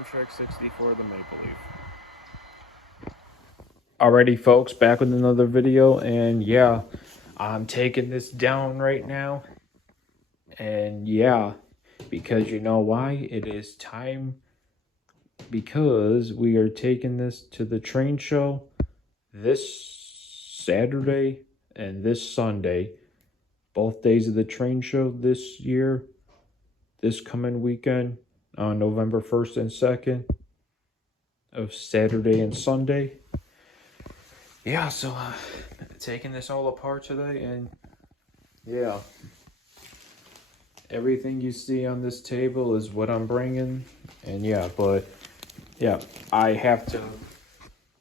Amtrak 64, the Maple Leaf. Alrighty, folks, back with another video, and yeah, I'm taking this down right now, and yeah, because you know why? It is time, because we are taking this to the train show this Saturday and this Sunday, both days of the train show this year, this coming weekend, on November 1st and 2nd, of Saturday and Sunday. Yeah, so taking this all apart today, and yeah, everything you see on this table is what I'm bringing, and yeah, but yeah, I have to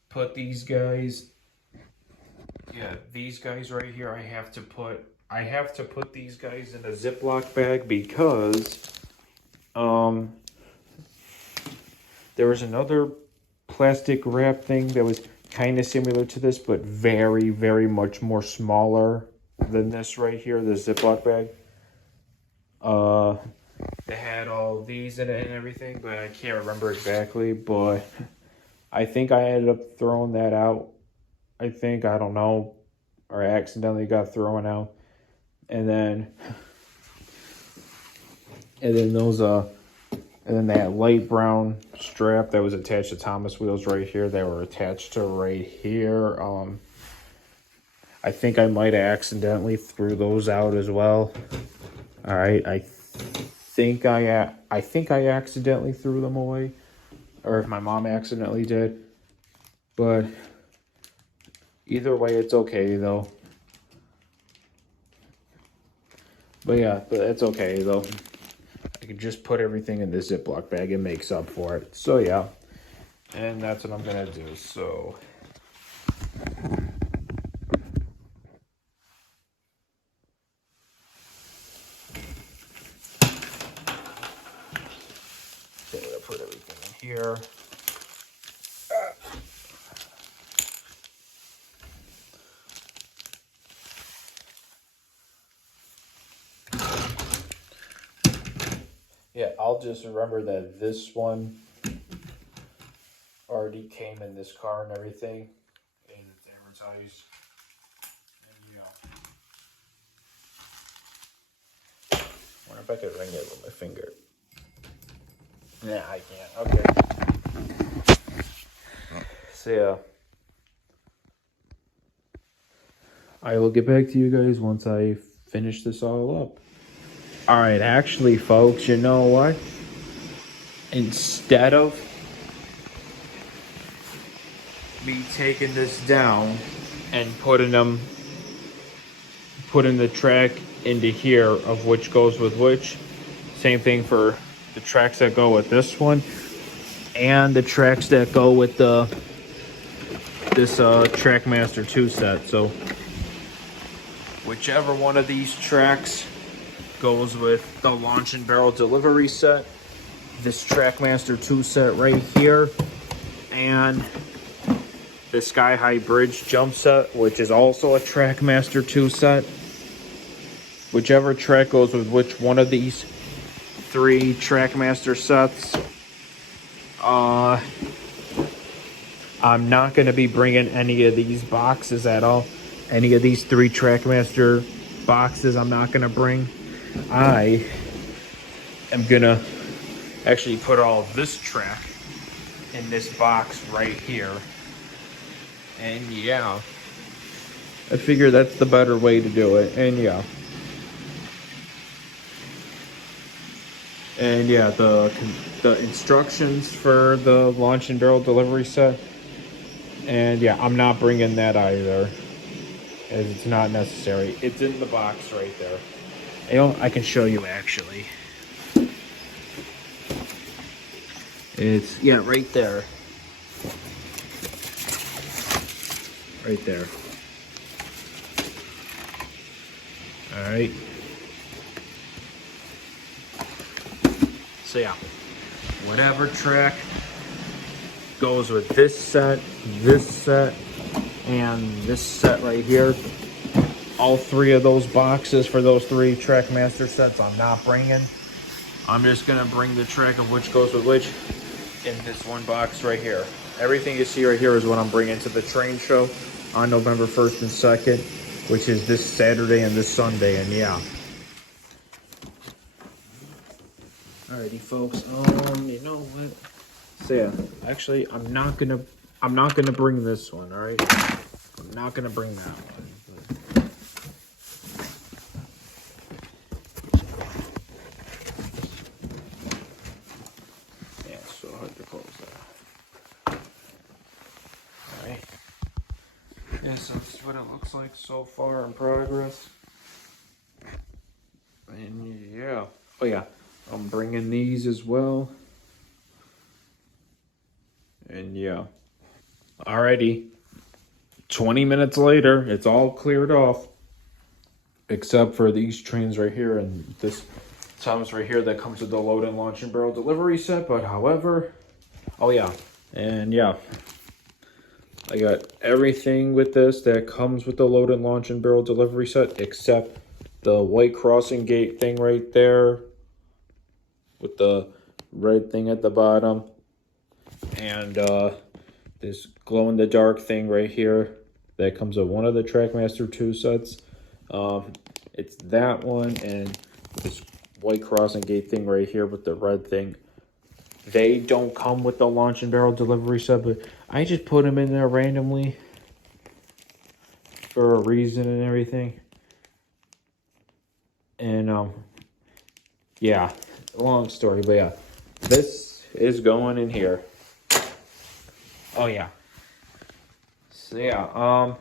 put these guys, these guys right here, I have to put these guys in a Ziploc bag because there was another plastic wrap thing that was kind of similar to this, but very, very much more smaller than this right here, the Ziploc bag. They had all these in it and everything, but I can't remember exactly, but I think I ended up throwing that out. I don't know, or I accidentally got thrown out. And then that light brown strap that was attached to Thomas wheels right here, they were attached to right here. I think I might have accidentally threw those out as well. All right, I think I accidentally threw them away, or if my mom accidentally did. But either way, it's okay though. But yeah, but it's okay though. I can just put everything in this Ziploc bag. It makes up for it. So yeah, and that's what I'm gonna do. So. Okay, I'm gonna put everything in here. Yeah, I'll just remember that this one already came in this car and everything, and it's advertised. And yeah. I wonder if I could ring it with my finger. Nah, I can't. Okay. So yeah. I will get back to you guys once I finish this all up. Alright, actually, folks, you know what? Instead of me taking this down and putting the track into here of which goes with which, same thing for the tracks that go with this one and the tracks that go with this Trackmaster 2 set. So whichever one of these tracks goes with the launch and barrel delivery set, this Trackmaster 2 set right here, and the Sky High Bridge jump set, which is also a Trackmaster 2 set. Whichever track goes with which one of these three Trackmaster sets, I'm not going to be bringing any of these boxes at all. Any of these three Trackmaster boxes I'm not going to bring. I am going to actually put all of this track in this box right here. And yeah, I figure that's the better way to do it. And yeah. And yeah, the instructions for the launch and barrel delivery set. And yeah, I'm not bringing that either, as it's not necessary. It's in the box right there. I can show you actually. It's, yeah, right there. Right there. All right. So yeah, whatever track goes with this set, and this set right here, all three of those boxes for those three Trackmaster sets I'm not bringing. I'm just gonna bring the track of which goes with which in this one box right here. Everything you see right here is what I'm bringing to the train show on November 1st and 2nd, which is this Saturday and this Sunday, and yeah. Alrighty, folks. You know what? So yeah, actually, I'm not gonna bring this one. All right, I'm not gonna bring that one. Yeah, it's so hard to close that. All right. Yeah, so this is what it looks like so far in progress. And yeah, oh yeah, I'm bringing these as well. And yeah. Alrighty. 20 minutes later, it's all cleared off. Except for these trains right here and this Thomas right here that comes with the load and launch and barrel delivery set. But however, oh yeah, and yeah, I got everything with this that comes with the load and launch and barrel delivery set except the white crossing gate thing right there with the red thing at the bottom. And this glow in the dark thing right here that comes with one of the Trackmaster 2 sets. It's that one and this white crossing gate thing right here with the red thing. They don't come with the launch and barrel delivery set, but I just put them in there randomly for a reason and everything. And yeah, long story, but yeah, this is going in here. Oh yeah. So yeah,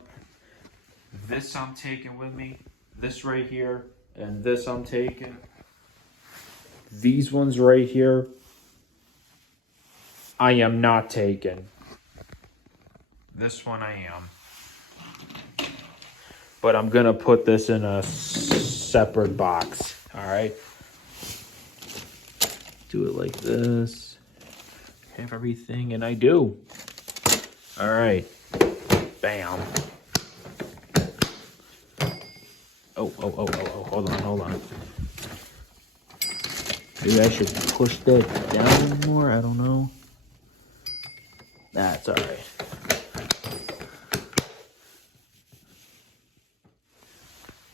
this I'm taking with me. This right here, and this I'm taking. These ones right here, I am not taking. This one I am. But I'm gonna put this in a separate box, all right? Do it like this. Have everything, and I do. All right, bam. Oh, hold on. Maybe I should push that down more, I don't know. That's all right.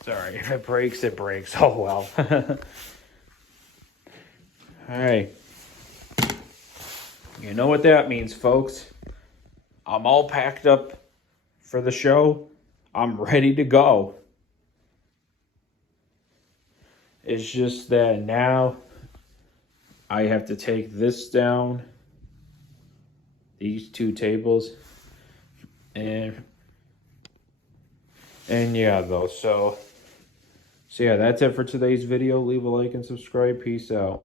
It's all right, if it breaks, it breaks. Oh, well. All right. You know what that means, folks. I'm all packed up for the show. I'm ready to go. It's just that now I have to take this down, these two tables, and yeah, though. So yeah, that's it for today's video. Leave a like and subscribe. Peace out.